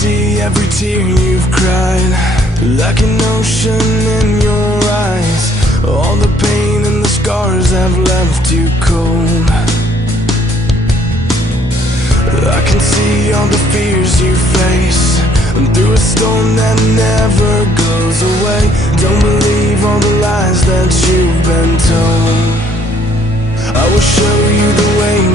see every tear you've cried, like an ocean in your eyes. All the pain and the scars have left you cold. I can see all the fears you face, and through a storm that never goes away. Don't believe all the lies that you've been told. I will show you the way